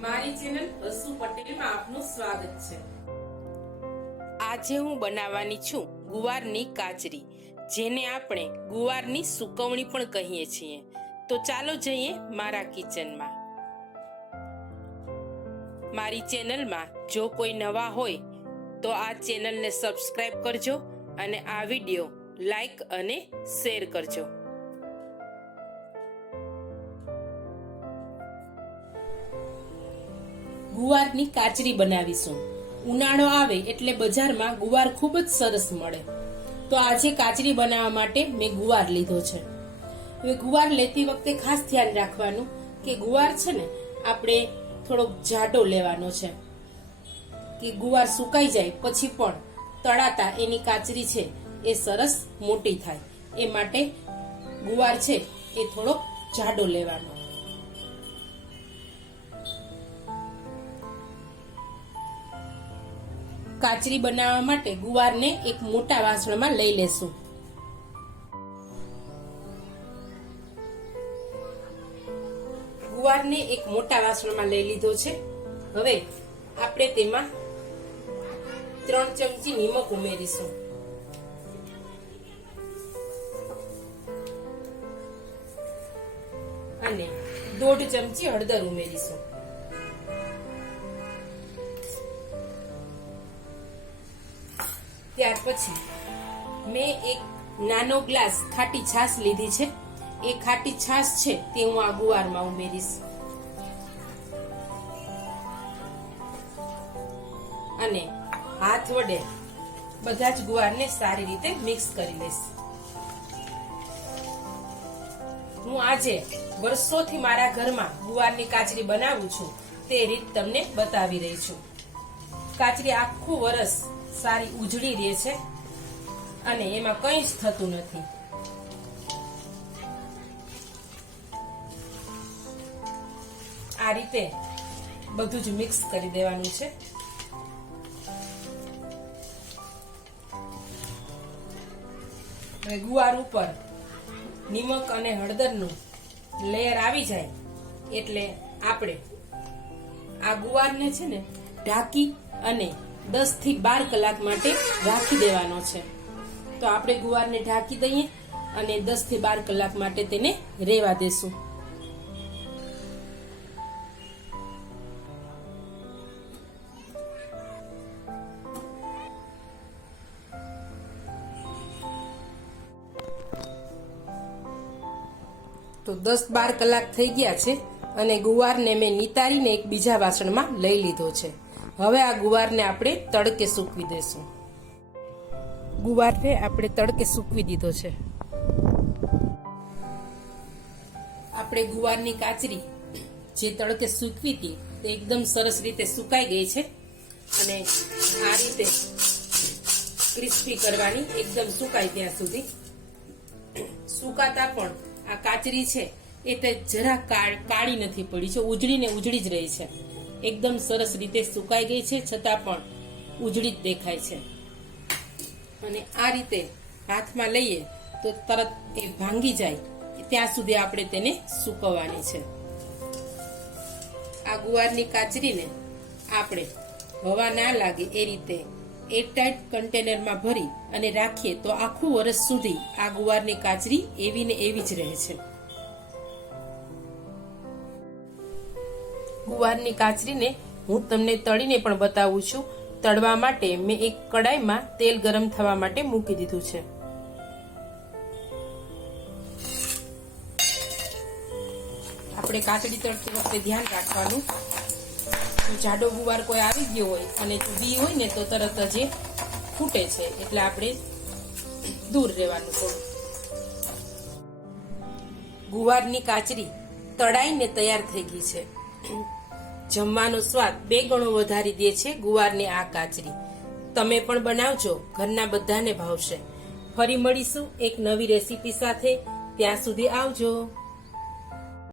મારી ચેનલ આપનું સ્વાગત છે. આજે હું બનાવવાની છું ગુવારની કાચરી જેને આપણે ગુવારની સુકવણી પણ કહીએ છીએ. તો ચાલો જઈએ મારા કિચનમાં. મારી ચેનલમાં જો કોઈ નવા હોય, તો આ ચેનલને સબસ્ક્રાઇબ કરજો અને આ વીડિયો લાઈક અને શેર કરજો. ગુવારની કાચરી બનાવીશું. ઉનાળો આવે એટલે બજારમાં ગુવાર ખૂબ જ સરસ મળે. તો આજે કાચરી બનાવવા માટે મેં ગુવાર લીધો છે. હવે ગુવાર લેતી વખતે ખાસ ધ્યાન રાખવાનું કે ગુવાર છે ને, આપણે થોડોક જાડો લેવાનો છે. કે ગુવાર સુકાઈ જાય પછી પણ તળાતા એની કાચરી છે એ સરસ મોટી થાય. એ માટે ગુવાર છે એ થોડોક જાડો લેવાનો. કાચરી બનાવવા માટે ગુવારને એક મોટા વાસણમાં લઈ લેશું. ગુવારને એક મોટા વાસણમાં લઈ લીધો છે. હવે આપણે તેમાં ત્રણ ચમચી નિમક ઉમેરીશું. અને દોઢ ચમચી હળદર ઉમેરીશું. ત્યાર પછી મેં એક નાનો ગ્લાસ ખાટી છાશ લીધી છે. એ ખાટી છાશ છે તે હું આ ગુવારમાં ઉમેરીશ. અને હાથ વડે બધા જ ગુવારને સારી રીતે મિક્સ કરી લઈશ. હું આજે વર્ષોથી મારા ઘરમાં ગુવારની કાચરી બનાવું છું તે રીત તમને બતાવી રહી છું. કાચરી આખું વરસ સારી ઉજળી રહે છે અને એમાં કંઈ જ થતું નથી. આ રીતે બધું જ મિક્સ કરી દેવાનું છે. ગુવાર ઉપર નિમક અને હળદરનું લેયર આવી જાય એટલે આપણે આ ગુવારને છે ને ઢાંકી અને દસથી બાર કલાક માટે રાખી દેવાનો છે. તો આપણે ગુવારને ઢાંકી દઈએ અને દસથી બાર કલાક માટે તેને રેવા દેશું. તો દસ બાર કલાક થઈ ગયા છે અને ગુવારને મેં નિતારીને એક બીજા વાસણમાં લઈ લીધો છે. હવે આ ગુવારને આપણે તડકે સૂકવી દઈશું ગુવારને આપણે તડકે સૂકવી દીધો છે. આપણે ગુવારની કાચરી જે તડકે સૂકવી હતી તે એકદમ સરસ રીતે સુકાઈ ગઈ છે અને આ રીતે ક્રિસ્પી કરવાની એકદમ સુકાય ત્યાં સુધી. સુકાતા પણ આ કાચરી છે એ તે જરા કાળી નથી પડી છે ઉજળીને ઉજળી જ રહી છે. એકદમ સરસ રીતે સુકાઈ ગઈ છે, છતાં પણ ઉજળી જ દેખાય છે. અને આ રીતે હાથમાં લઈએ તો તરત એ ભાંગી જાય. ત્યાં સુધી આપણે તેને સૂકવવાની છે. આ ગુવારની કાચરીને આપણે હવા ના લાગે એ રીતે એરટાઈટ કન્ટેનરમાં ભરી અને રાખીએ તો આખું વર્ષ સુધી આ ગુવારની કાચરી એવી ને એવી જ રહે છે. ગુવારની કાચરીને હું તમને તળીને પણ બતાવું છું. તળવા માટે મેં એક કડાઈમાં તેલ ગરમ થવા માટે મૂકી દીધું છે. આપણે કાચડી તળતી વખતે ધ્યાન રાખવાનું. જો જાડો ગુવાર કોઈ આવી ગયો હોય અને જો બી હોય ને તો તરત જ એ ફૂટે છે. એટલે આપણે દૂર રહેવાનું થોડું ગુવારની કાચરી તળાઈને તૈયાર થઈ ગઈ છે. જમવાનો સ્વાદ બે ગણો વધારી દે છે ગુવારની આ કાચરી. તમે પણ બનાવજો, ઘરના બધાને ભાવશે. ફરી મળીશું એક નવી રેસીપી સાથે. ત્યાં સુધી આવજો.